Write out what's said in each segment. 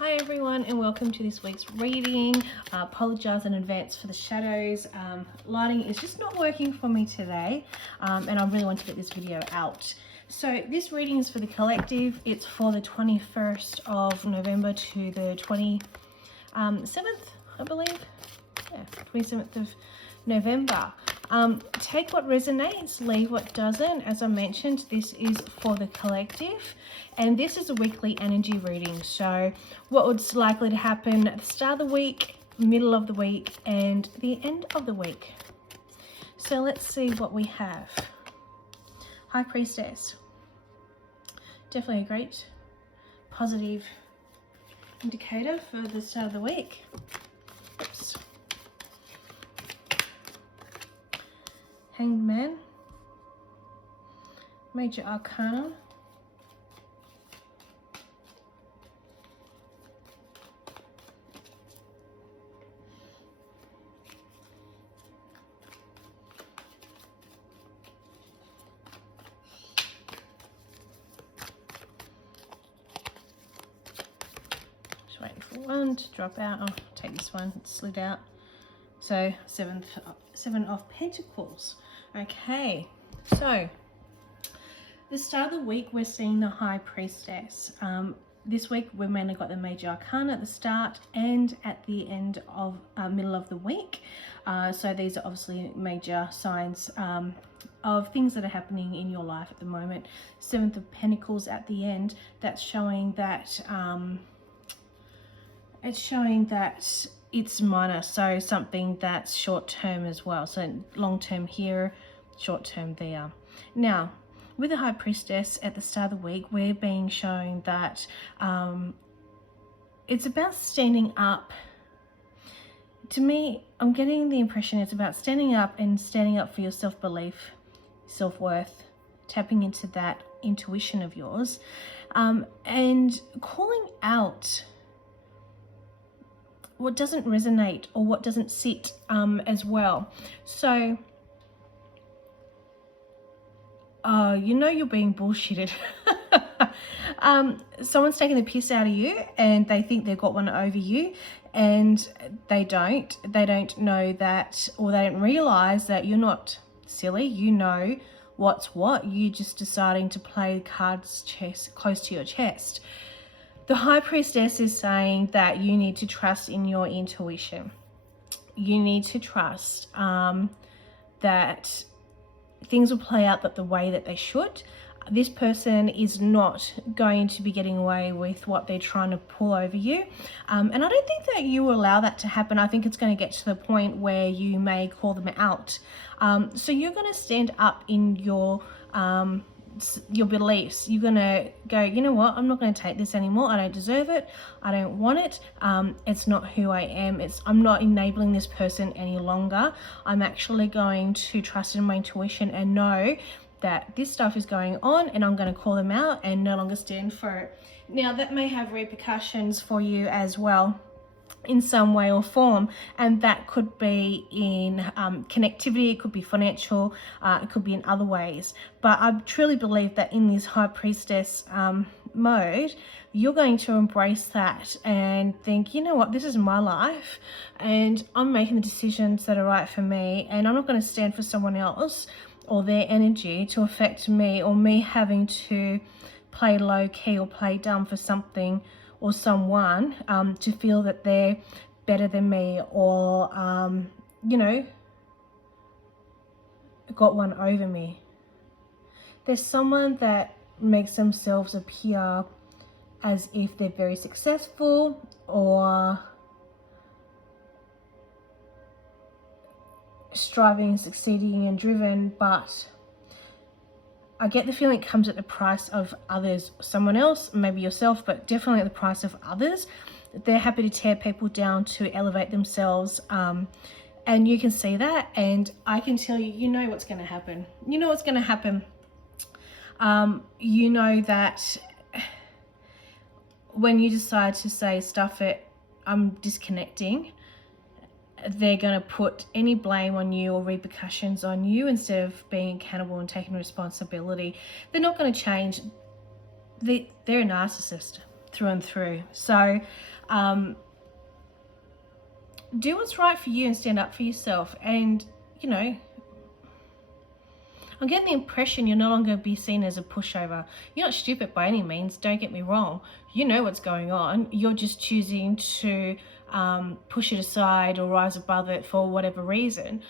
Hi everyone and welcome to this week's reading. I apologise in advance for the shadows. Lighting is just not working for me today and I really want to get this video out. So this reading is for the collective. It's for the 21st of November to the 27th, I believe. Yeah, 27th of November. Take what resonates, leave what doesn't. As I mentioned, this is for the collective and this is a weekly energy reading. So what would likely to happen at the start of the week, middle of the week and the end of the week. So let's see what we have. High Priestess. Definitely a great positive indicator for the start of the week. Oops. Hanged Man, Major Arcana, just waiting for one to drop out. I'll take this one, it slid out. So seven of Pentacles. Okay, so the start of the week we're seeing the High Priestess. This week we mainly got the Major Arcana at the start and at the end of middle of the week. So these are obviously major signs of things that are happening in your life at the moment. Seventh of Pentacles at the end. That's showing that it's minor, so something that's short term as well. So long term here, short term there. Now, with the High Priestess at the start of the week, we're being shown that it's about standing up. To me, I'm getting the impression it's about standing up and standing up for your self-belief, self-worth, tapping into that intuition of yours, and calling out what doesn't resonate or what doesn't sit as well. So you know you're being bullshitted. Someone's taking the piss out of you and they think they've got one over you and they don't know that, or they don't realize that you're not silly. You know what's what. You're just deciding to play cards close to your chest. The High Priestess is saying that you need to trust in your intuition. You need to trust that things will play out the way that they should. This person is not going to be getting away with what they're trying to pull over you. And I don't think that you will allow that to happen. I think it's going to get to the point where you may call them out. So you're going to stand up in your beliefs. You're gonna go, you know what, I'm not going to take this anymore. I don't deserve it. I don't want it. It's not who I am. I'm not enabling this person any longer. I'm actually going to trust in my intuition and know that this stuff is going on and I'm going to call them out and no longer stand for it. Now that may have repercussions for you as well in some way or form, and that could be in connectivity, it could be financial, it could be in other ways. But I truly believe that in this High Priestess mode, you're going to embrace that and think, you know what, this is my life and I'm making the decisions that are right for me, and I'm not going to stand for someone else or their energy to affect me, or me having to play low key or play dumb for something or someone to feel that they're better than me, or you know, got one over me. There's someone that makes themselves appear as if they're very successful or striving, succeeding and driven, but I get the feeling it comes at the price of others, someone else, maybe yourself, but definitely at the price of others. They're happy to tear people down to elevate themselves. And you can see that, and I can tell you, you know what's going to happen. You know what's going to happen. You know that when you decide to say, stuff it, I'm disconnecting, they're going to put any blame on you or repercussions on you instead of being accountable and taking responsibility. They're not going to change. They're a narcissist. through and through. So do what's right for you and stand up for yourself. And, you know, I'm getting the impression you're no longer be seen as a pushover. You're not stupid by any means, don't get me wrong. You know what's going on. You're just choosing to push it aside or rise above it for whatever reason.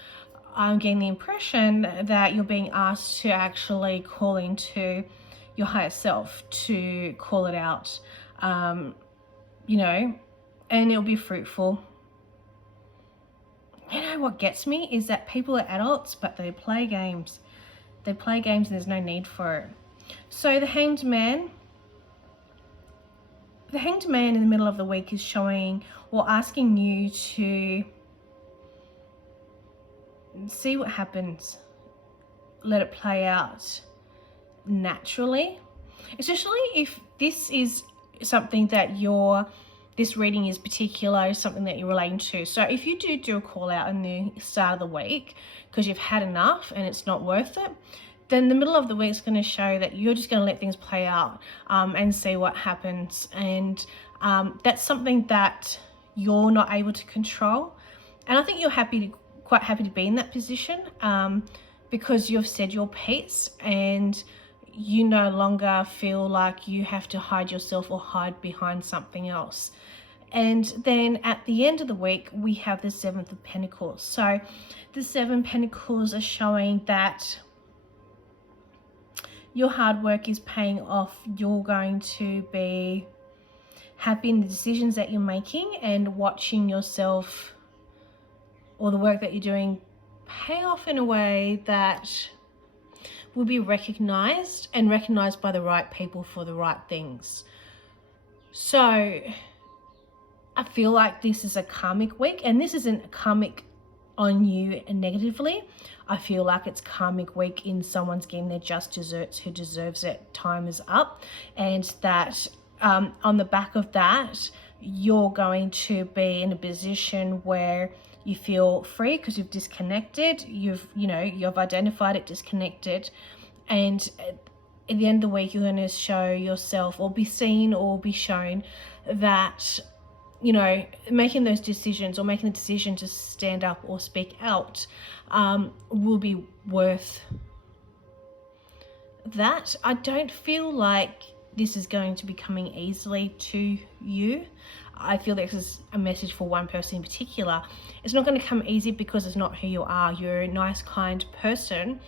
I'm getting the impression that you're being asked to actually call into your higher self, to call it out, you know, and it'll be fruitful. You know what gets me is that people are adults, but they play games. They play games and there's no need for it. So the Hanged Man in the middle of the week is showing or asking you to see what happens. Let it play out naturally, especially if this is something that this reading is particular, something that you're relating to. So if you do a call out in the start of the week because you've had enough and it's not worth it, then the middle of the week is going to show that you're just going to let things play out and see what happens. And that's something that you're not able to control. And I think you're quite happy to be in that position because you've said your piece and you no longer feel like you have to hide yourself or hide behind something else. And then at the end of the week, we have the Seventh of Pentacles. So the Seven Pentacles are showing that your hard work is paying off. You're going to be happy in the decisions that you're making and watching yourself or the work that you're doing pay off in a way that will be recognized and recognized by the right people for the right things. So I feel like this is a karmic week, and this isn't karmic on you negatively. I feel like it's karmic week in someone's getting their just desserts who deserves it. Time is up, and that on the back of that, you're going to be in a position where you feel free because you've disconnected. You've identified it, disconnected, and at the end of the week, you're going to show yourself or be seen or be shown that, you know, making those decisions or making the decision to stand up or speak out will be worth that. I don't feel like this is going to be coming easily to you. I feel this is a message for one person in particular. It's not going to come easy because it's not who you are. You're a nice, kind person,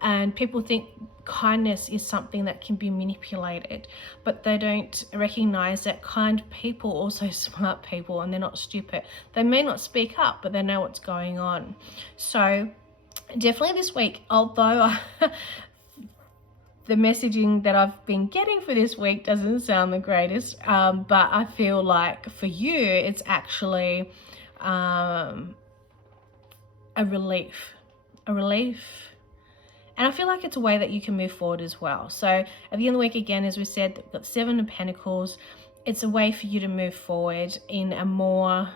and people think kindness is something that can be manipulated, but they don't recognize that kind people are also smart people, and they're not stupid. They may not speak up, but they know what's going on. So definitely this week, although the messaging that I've been getting for this week doesn't sound the greatest, but I feel like for you it's actually a relief. And I feel like it's a way that you can move forward as well. So at the end of the week, again, as we said, we've got Seven of Pentacles. It's a way for you to move forward in a more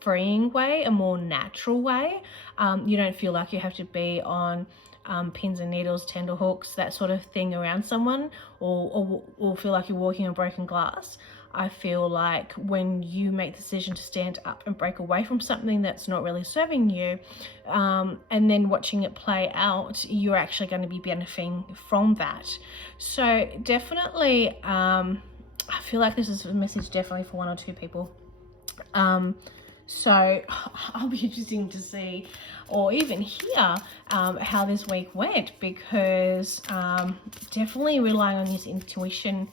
freeing way, a more natural way. You don't feel like you have to be on pins and needles, tenterhooks, that sort of thing around someone, or feel like you're walking on broken glass. I feel like when you make the decision to stand up and break away from something that's not really serving you, and then watching it play out, you're actually going to be benefiting from that. So definitely, I feel like this is a message definitely for one or two people. So I'll be interesting to see or even hear how this week went, because definitely relying on this intuition.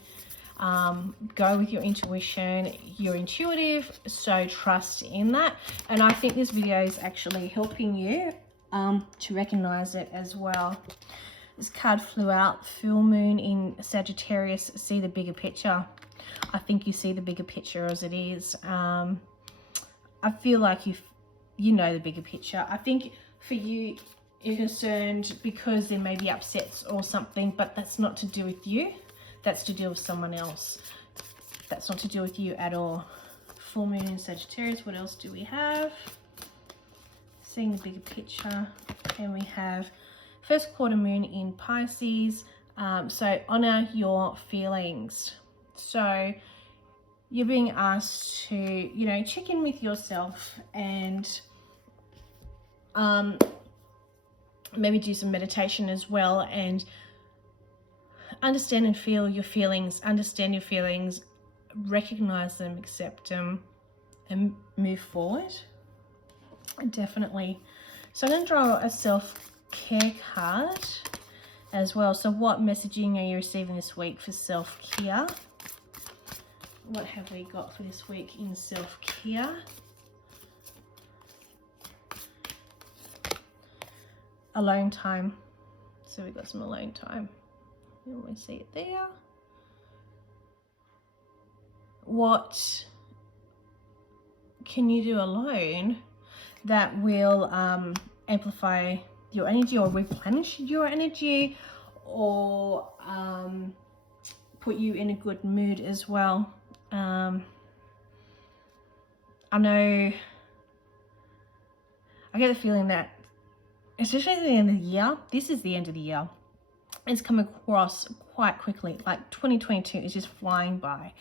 Go with your intuition. You're intuitive, so trust in that. And I think this video is actually helping you to recognize it as well. This card flew out, full moon in Sagittarius. See the bigger picture. I think you see the bigger picture as it is. I feel like you know the bigger picture. I think for you, you're concerned because there may be upsets or something, but that's not to do with you. That's to do with someone else. That's not to do with you at all. Full moon in Sagittarius. What else do we have? Seeing the bigger picture. And we have first quarter moon in Pisces. So honor your feelings. So you're being asked to, you know, check in with yourself and maybe do some meditation as well, and understand and feel your feelings, recognize them, accept them, and move forward. Definitely. So I'm going to draw a self-care card as well. So what messaging are you receiving this week for self-care? What have we got for this week in self-care? Alone time. So we've got some alone time. You want to see it there. What can you do alone that will amplify your energy or replenish your energy, or put you in a good mood as well? I know, I get the feeling that, especially at the end of the year, this is the end of the year, it's come across quite quickly. Like 2022 is just flying by.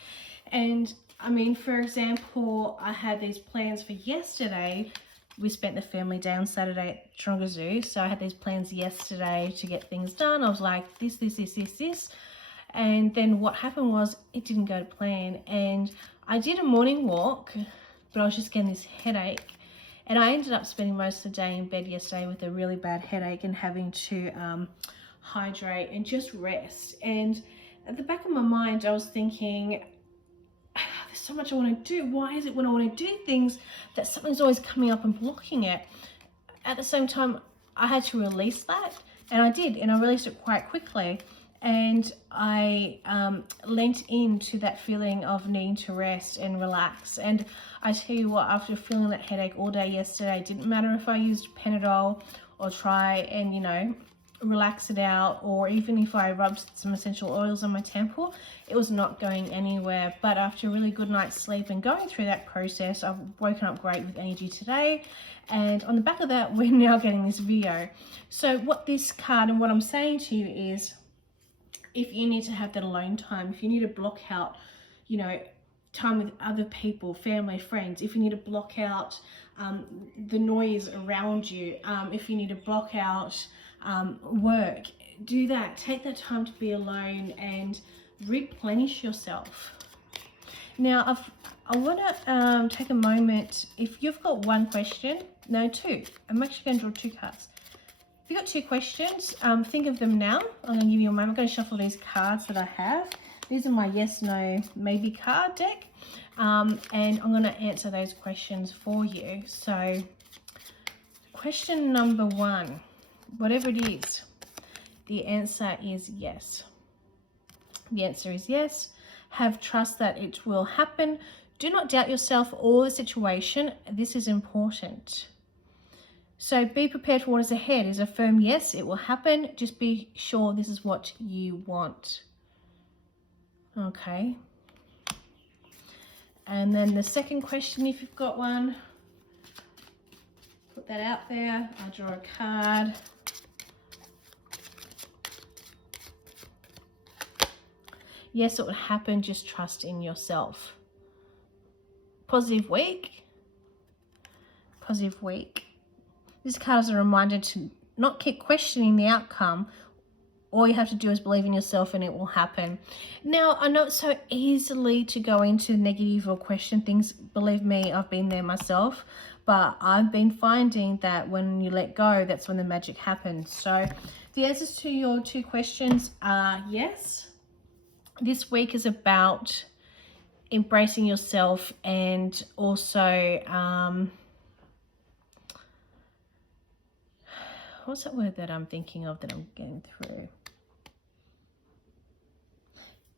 And I mean, for example, I had these plans for yesterday. We spent the family day on Saturday at Taronga Zoo. So I had these plans yesterday to get things done. I was like, this. And then what happened was it didn't go to plan. And I did a morning walk, but I was just getting this headache. And I ended up spending most of the day in bed yesterday with a really bad headache and having to hydrate and just rest. And at the back of my mind, I was thinking, there's so much I want to do. Why is it when I want to do things that something's always coming up and blocking it? At the same time, I had to release that, and I did, and I released it quite quickly. And I lent into that feeling of needing to rest and relax. And I tell you what, after feeling that headache all day yesterday, it didn't matter if I used Panadol or try and, you know, relax it out, or even if I rubbed some essential oils on my temple, it was not going anywhere. But after a really good night's sleep and going through that process, I've woken up great with energy today. And on the back of that, we're now getting this video. So what this card and what I'm saying to you is, if you need to have that alone time, if you need to block out, you know, time with other people, family, friends, if you need to block out the noise around you, if you need to block out work, do that. Take that time to be alone and replenish yourself. Now, I want to take a moment. If you've got one question, no, two. I'm actually going to draw two cards. If you've got two questions, think of them now. I'm going to give you a moment. I'm going to shuffle these cards that I have. These are my yes, no, maybe card deck. And I'm going to answer those questions for you. So, question number one, whatever it is, the answer is yes. The answer is yes. Have trust that it will happen. Do not doubt yourself or the situation. This is important. So be prepared for what is ahead. Is a firm yes, it will happen. Just be sure this is what you want. Okay. And then the second question, if you've got one, put that out there. I'll draw a card. Yes, it will happen. Just trust in yourself. Positive week. Positive week. This card is a reminder to not keep questioning the outcome. All you have to do is believe in yourself and it will happen. Now, I know it's so easily to go into negative or question things. Believe me, I've been there myself. But I've been finding that when you let go, that's when the magic happens. So the answers to your two questions are yes. This week is about embracing yourself and also... what's that word that I'm thinking of that I'm getting through?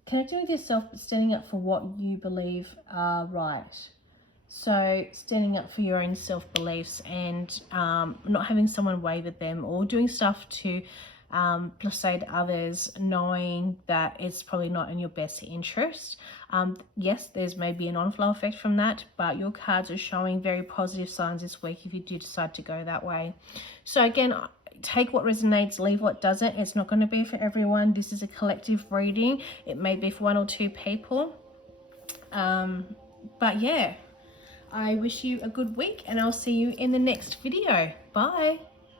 Connecting with yourself, but standing up for what you believe are right. So standing up for your own self-beliefs and not having someone waver them, or doing stuff to persuade others, knowing that it's probably not in your best interest. Yes, there's maybe an on-flow effect from that, but your cards are showing very positive signs this week if you do decide to go that way. So again, take what resonates, leave what doesn't. It's not going to be for everyone. This is a collective reading. It may be for one or two people. But yeah, I wish you a good week and I'll see you in the next video. Bye.